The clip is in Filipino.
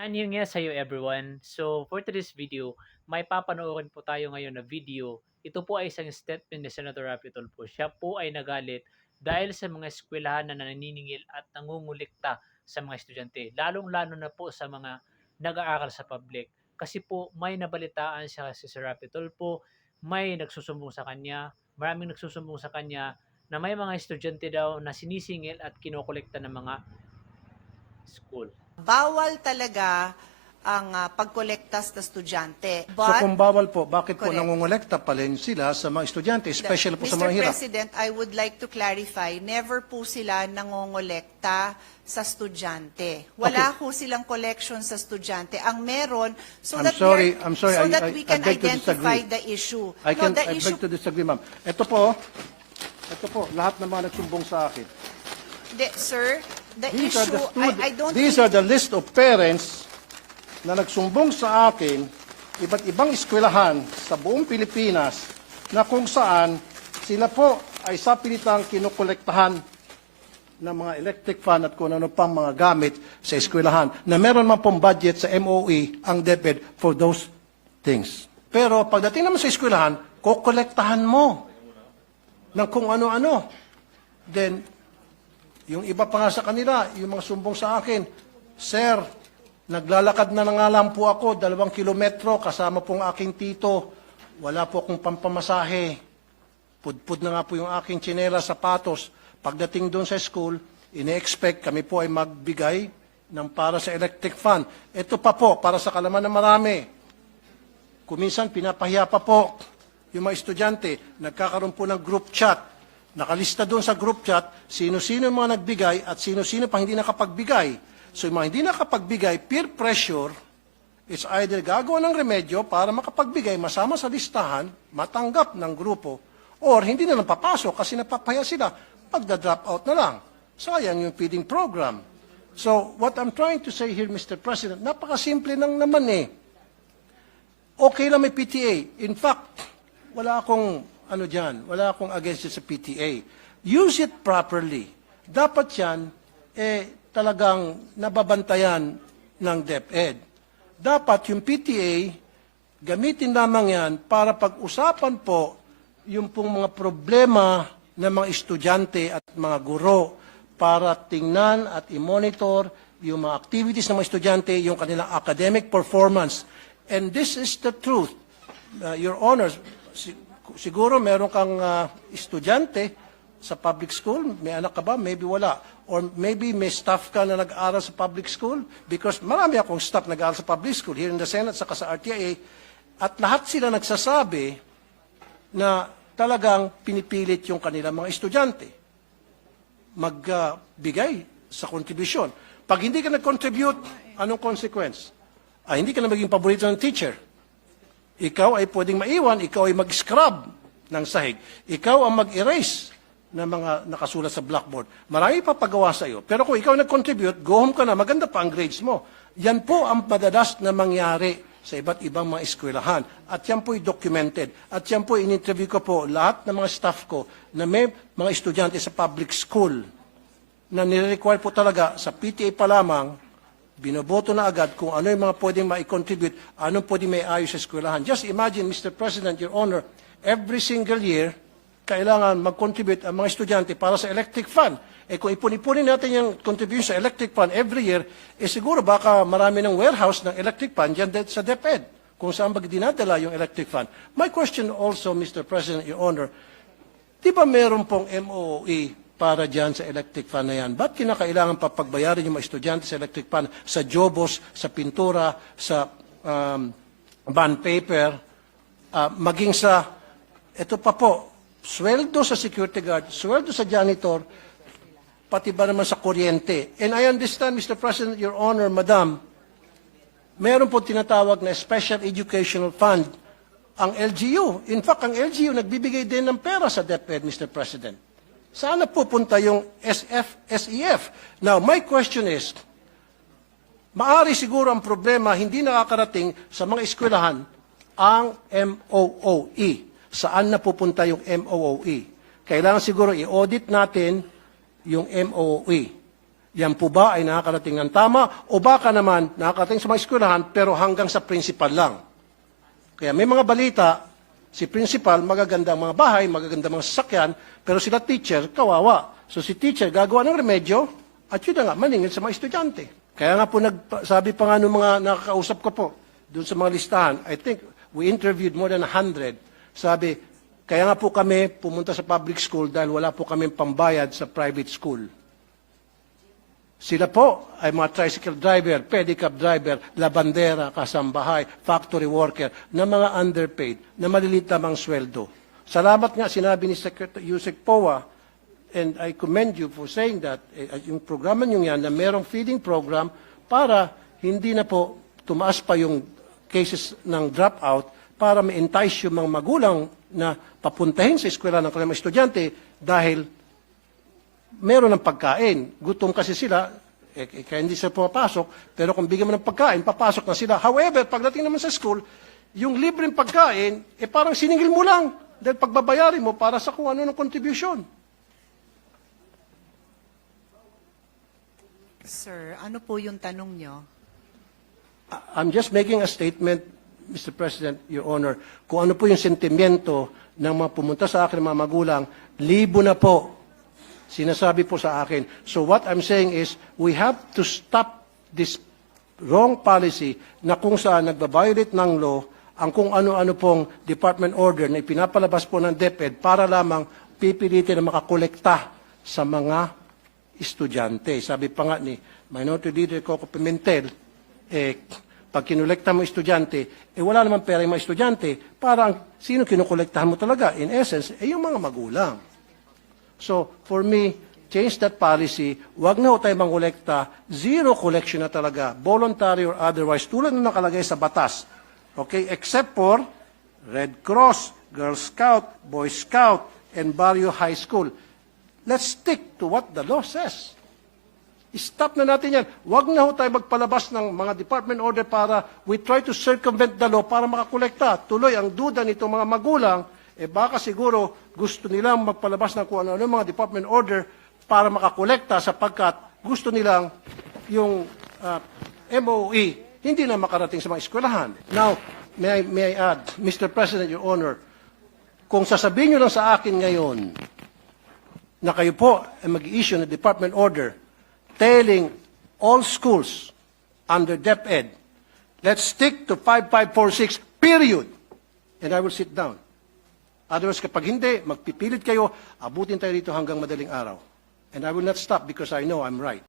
And yun nga sa'yo everyone. So for today's video, may papanoorin po tayo ngayon na video. Ito po ay isang statement ni Senator Raffy Tulfo. Siya po ay nagalit dahil sa mga eskwelahan na naniningil at nangungulikta sa mga estudyante. Lalong-lalo na po sa mga nag-aaral sa public. Kasi po may nabalitaan siya si Sir Raffy Tulfo, may nagsusumbong sa kanya, maraming nagsusumbong sa kanya na may mga estudyante daw na sinisingil at kinokolekta ng mga school. Bawal talaga ang pagkolekta sa estudyante. So kung bawal po, bakit po Correct. nangongolekta pa rin sila sa mga estudyante, especially po sa mga Mr. hirap? President, I would like to clarify, never po sila nangongolekta sa estudyante. Wala po silang collection sa estudyante. Ang meron, I'm sorry, we can I beg to identify disagree. the issue. I issue, beg to disagree, ma'am. Ito po, lahat ng mga nagsumbong sa akin. sir, the These are issue, the I don't These think- are the list of parents na nagsumbong sa akin, iba't ibang eskwelahan sa buong Pilipinas, na kung saan sila po ay sapilitang kinukolektahan ng mga electric fan at kung ano pang mga gamit sa eskwelahan, na meron man pong budget sa MOE ang DepEd for those things. Pero pagdating naman sa eskwelahan, kukolektahan mo ng kung ano-ano. Then, yung iba pa nga sa kanila, yung mga sumbong sa akin, Sir, naglalakad na nga lang po ako, 2 kilometro, kasama pong aking tito. Wala po akong pampamasahe. Pudpud na nga po yung aking tsinela, sapatos. Pagdating doon sa school, ine-expect kami po ay magbigay ng para sa electric fan. Ito pa po, para sa kalaman ng marami. Kuminsan, pinapahiya pa po yung mga estudyante. Nagkakaroon po ng group chat. Nakalista doon sa group chat, sino-sino yung mga nagbigay at sino-sino pa hindi nakapagbigay. So yung mga hindi nakapagbigay, peer pressure, it's either gagawa ng remedyo para makapagbigay, masama sa listahan, matanggap ng grupo, or hindi na lang papasok kasi napapaya sila, magda-drop out na lang. Sayang yung feeding program. So what I'm trying to say here, Mr. President, napakasimple lang naman eh. Okay lang may PTA. In fact, wala akong wala akong against it sa PTA. Use it properly. Dapat yan, talagang nababantayan ng DepEd. Dapat yung PTA, gamitin lamang yan para pag-usapan po yung pong mga problema ng mga estudyante at mga guro para tingnan at i-monitor yung mga activities ng mga estudyante, yung kanilang academic performance. And this is the truth. Your Honors, siguro meron kang estudyante sa public school, may anak ka ba? Maybe wala. Or maybe may staff ka na nag-aaral sa public school because marami akong staff nag-aaral sa public school here in the Senate saka sa RTIA at lahat sila nagsasabi na talagang pinipilit yung kanilang mga estudyante magbigay sa kontribusyon. Pag hindi ka nag-contribute, anong consequence? Hindi ka na maging paborito ng teacher. Ikaw ay pwedeng maiwan, ikaw ay mag-scrub ng sahig. Ikaw ang mag-erase ng mga nakasulat sa blackboard. Marami pa pagawa sa iyo. Pero kung ikaw nag-contribute, go home ka na, maganda pa ang grades mo. Yan po ang madalas na mangyari sa iba't ibang mga eskwelahan. At yan po ay documented. At yan po in-interview ko po lahat ng mga staff ko na may mga estudyante sa public school na nire-require po talaga sa PTA pa lamang, binoboto na agad kung ano yung mga pwedeng ma-contribute, anong pwedeng may ayos sa eskwelahan. Just imagine, Mr. President, Your Honor, every single year, kailangan mag-contribute ang mga estudyante para sa electric fan. Kung ipon-ipunin natin yung contribution sa electric fan every year, siguro baka marami ng warehouse ng electric fan dyan sa DepEd, kung saan ba dinadala yung electric fan. My question also, Mr. President, Your Honor, di ba meron pong MOE para dyan sa electric fan na yan? Ba't kinakailangan pa pagbayarin yung mga estudyante sa electric fan, sa jobos, sa pintura, sa bond paper, maging sa, ito pa po, sweldo sa security guard, sweldo sa janitor, pati ba naman sa kuryente. And I understand, Mr. President, Your Honor, Madam, meron po tinatawag na Special Educational Fund ang LGU. In fact, ang LGU nagbibigay din ng pera sa DepEd, Mr. President. Saan pupunta yung SF, SEF? Now, my question is, maari siguro ang problema hindi nakakarating sa mga eskwelahan ang MOOE. Saan pupunta yung MOOE? Kailangan siguro i-audit natin yung MOOE. Yan po ba ay nakakarating ng tama o baka naman nakakarating sa mga eskwelahan pero hanggang sa principal lang? Kaya may mga balita, si principal, magagandang mga bahay, magagandang mga sasakyan, pero sila teacher, kawawa. So si teacher gagawa ng remedyo at yun na nga, maningil sa mga estudyante. Kaya nga po, sabi pa nga ng mga nakakausap ko po, doon sa mga listahan, I think we interviewed more than 100. Sabi, kaya nga po kami pumunta sa public school dahil wala po kami pambayad sa private school. Sila po ay mga tricycle driver, pedicab driver, labandera, kasambahay, factory worker, na mga underpaid, na maliliit lamang sweldo. Salamat nga, sinabi ni Secretary Yusek Poa, and I commend you for saying that, yung programa nyo yan, na merong feeding program para hindi na po tumaas pa yung cases ng dropout para ma-entice yung mga magulang na papuntahin sa eskwela ng kanilang estudyante dahil meron ng pagkain. Gutom kasi sila, kaya hindi sila pumapasok, pero kung bigyan mo ng pagkain, papasok na sila. However, pagdating naman sa school, yung libreng pagkain, parang siningil mo lang dahil pagbabayarin mo para sa kung ano ng contribution. Sir, ano po yung tanong nyo? I'm just making a statement, Mr. President, Your Honor, kung ano po yung sentimiento ng mga pumunta sa akin, mga magulang, libo na po, sinasabi po sa akin. So what I'm saying is, we have to stop this wrong policy na kung saan nagbabiolate ng law ang kung ano-ano pong department order na ipinapalabas po ng DepEd para lamang pipilitin na makakolekta sa mga estudyante. Sabi pa nga ni Minority Leader Coco Pimentel, pag kinolekta mo estudyante, wala naman pera yung mga estudyante, parang sino kinukolektahan mo talaga? In essence, yung mga magulang. So, for me, change that policy, wag na ho tayo mangolekta, zero collection na talaga, voluntary or otherwise, tulad na nakalagay sa batas. Okay? Except for Red Cross, Girl Scout, Boy Scout, and Barrio High School. Let's stick to what the law says. Stop na natin yan. Huwag na ho tayo magpalabas ng mga department order para we try to circumvent the law para makakolekta. Tuloy, ang duda nitong mga magulang, baka siguro gusto nilang magpalabas ng kung ano mga department order para makakolekta sapagkat gusto nilang yung MOE hindi na makarating sa mga eskwelahan. Now, may I add, Mr. President, Your Honor, kung sasabihin nyo lang sa akin ngayon na kayo po ay mag-issue ng department order telling all schools under DepEd, let's stick to 5546, period. And I will sit down. Otherwise, kapag hindi, magpipilit kayo, abutin tayo dito hanggang madaling araw. And I will not stop because I know I'm right.